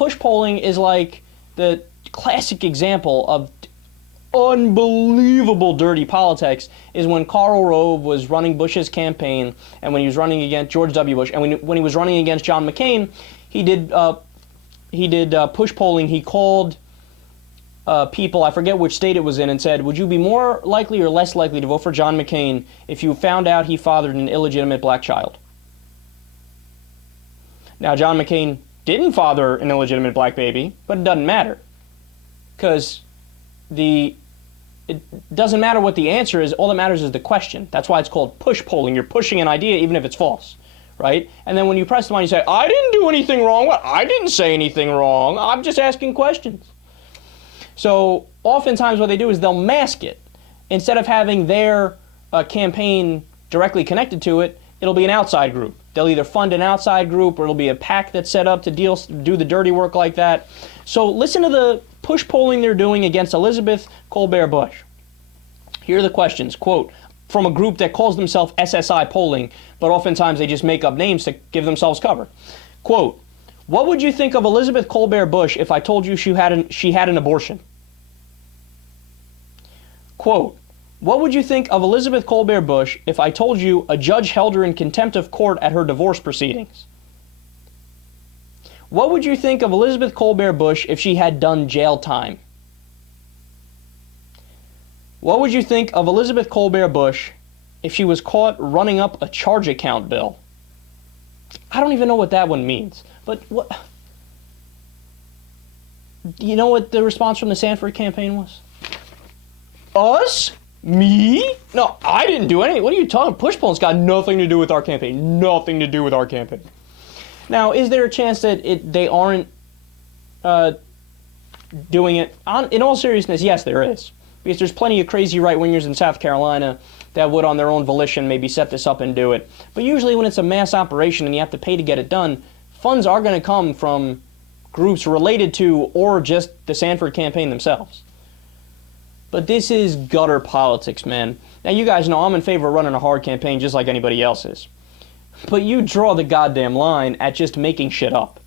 push polling is like the classic example of unbelievable dirty politics is when Karl Rove was running Bush's campaign, and when he was running against George W. Bush, and when he was running against John McCain, he did push polling. He called people, I forget which state it was in, and said, would you be more likely or less likely to vote for John McCain if you found out he fathered an illegitimate black child? Now, John McCain didn't father an illegitimate black baby, but it doesn't matter, because it doesn't matter what the answer is. All that matters is the question. That's why it's called push polling. You're pushing an idea even if it's false, right? And then when you press the button, you say, I didn't do anything wrong. What? I didn't say anything wrong. I'm just asking questions. So oftentimes what they do is they'll mask it. Instead of having their campaign directly connected to it, it'll be an outside group. They'll either fund an outside group, or it'll be a PAC that's set up to do the dirty work like that. So listen to the push polling they're doing against Elizabeth Colbert-Busch. Here are the questions. Quote, from a group that calls themselves SSI polling, but oftentimes they just make up names to give themselves cover. Quote, what would you think of Elizabeth Colbert-Busch if I told you she had an abortion? Quote, what would you think of Elizabeth Colbert-Busch if I told you a judge held her in contempt of court at her divorce proceedings? What would you think of Elizabeth Colbert-Busch if she had done jail time? What would you think of Elizabeth Colbert-Busch if she was caught running up a charge account bill? I don't even know what that one means. But what? You know what the response from the Sanford campaign was? Us? Me? No, I didn't do anything. What are you talking? Push polling's got nothing to do with our campaign. Nothing to do with our campaign. Now, is there a chance that they aren't doing it? In all seriousness, yes, there is. Because there's plenty of crazy right-wingers in South Carolina that would, on their own volition, maybe set this up and do it. But usually when it's a mass operation and you have to pay to get it done, funds are going to come from groups related to or just the Sanford campaign themselves. But this is gutter politics, man. Now, you guys know I'm in favor of running a hard campaign just like anybody else is. But you draw the goddamn line at just making shit up.